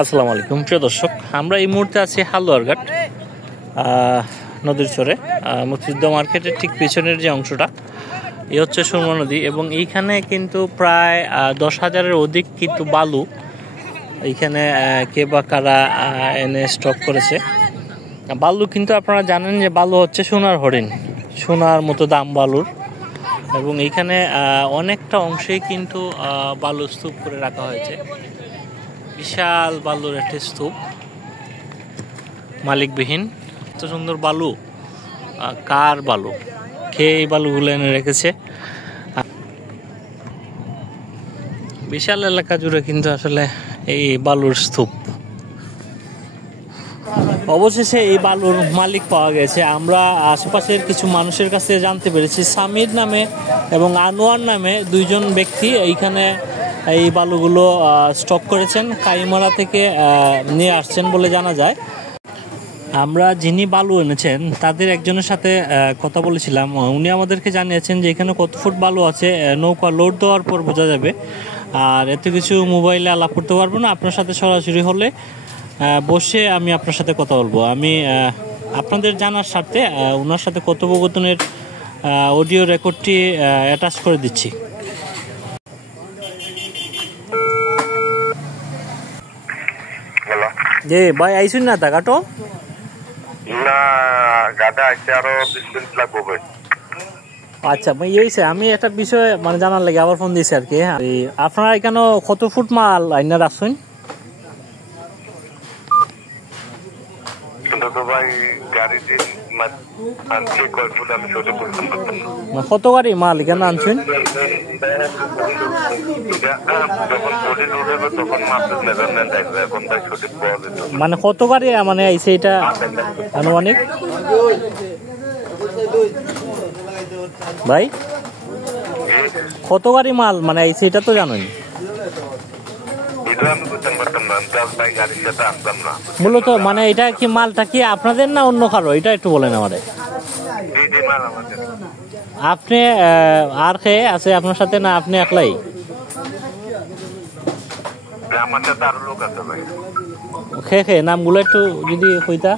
আসসালামু আলাইকুম প্রিয় দর্শক, আমরা এই মুহূর্তে আছি হালুয়ারঘাট নদীর চরে। মুক্তিযুদ্ধ মার্কেটের ঠিক পিছনের যে অংশটা এই হচ্ছে সুরমা নদী, এবং এইখানে কিন্তু প্রায় 10,000-এর অধিক কিন্তু বালু এইখানে কে বা কারা এনে স্টক করেছে। বালু কিন্তু আপনারা জানেন যে বালু হচ্ছে সোনার হরিণ, সোনার মতো দাম বালুর, এবং এইখানে অনেকটা অংশেই কিন্তু বালু স্তূপ করে রাখা হয়েছে। বিশাল বালুর একটি স্তূপ, মালিকবিহীন। এত সুন্দর বালু, কার বালু, খেয়ে এই বালুগুলো এনে রেখেছে। বিশাল এলাকা জুড়ে কিন্তু আসলে এই বালুর স্তূপ। অবশেষে এই বালুর মালিক পাওয়া গেছে। আমরা আশেপাশের কিছু মানুষের কাছে জানতে পেরেছি সামির নামে এবং আনোয়ার নামে দুইজন ব্যক্তি এইখানে এই বালুগুলো স্টক করেছেন, কাইমারা থেকে নিয়ে আসছেন বলে জানা যায়। আমরা যিনি বালু এনেছেন তাদের একজনের সাথে কথা বলেছিলাম। উনি আমাদেরকে জানিয়েছেন যে এখানে কত ফুট বালু আছে নৌকা লোড দেওয়ার পর বোঝা যাবে, আর এত কিছু মোবাইলে আলাপ করতে পারবো না। আপনার সাথে সরাসরি হলে বসে আমি আপনার সাথে কথা বলবো। আমি আপনাদের জানার স্বার্থে ওনার সাথে কথোপকথনের অডিও রেকর্ডটি অ্যাটাচ করে দিচ্ছি। যে ভাই আইসুন না তা কাটো না গাদা আছে, আরো 20 মিনিট লাগবে ভাই। আচ্ছা ভাই, হয়েছে আমি একটা বিষয় জানার লাগে আবার ফোন দিয়েছি আর কি। আপনারা এখানে কত ফুট মাল আইনা রাখছেন? কত গাড়ি মাল এখানে আনছেন? কত গাড়ি আইছে এটা আনুমানিক ভাই? কত গাড়ি মাল আইছে এটা তো জানোই। মূলত এটা কি মালটা কি আপনাদের না অন্য কারো, এটা একটু বলেন আমাদের। আপনি আর খেয়ে আছে আপনার সাথে না আপনি একলাই? খেয়ে খেয়ে নামগুলো একটু যদি কইতা।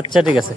আচ্ছা ঠিক আছে।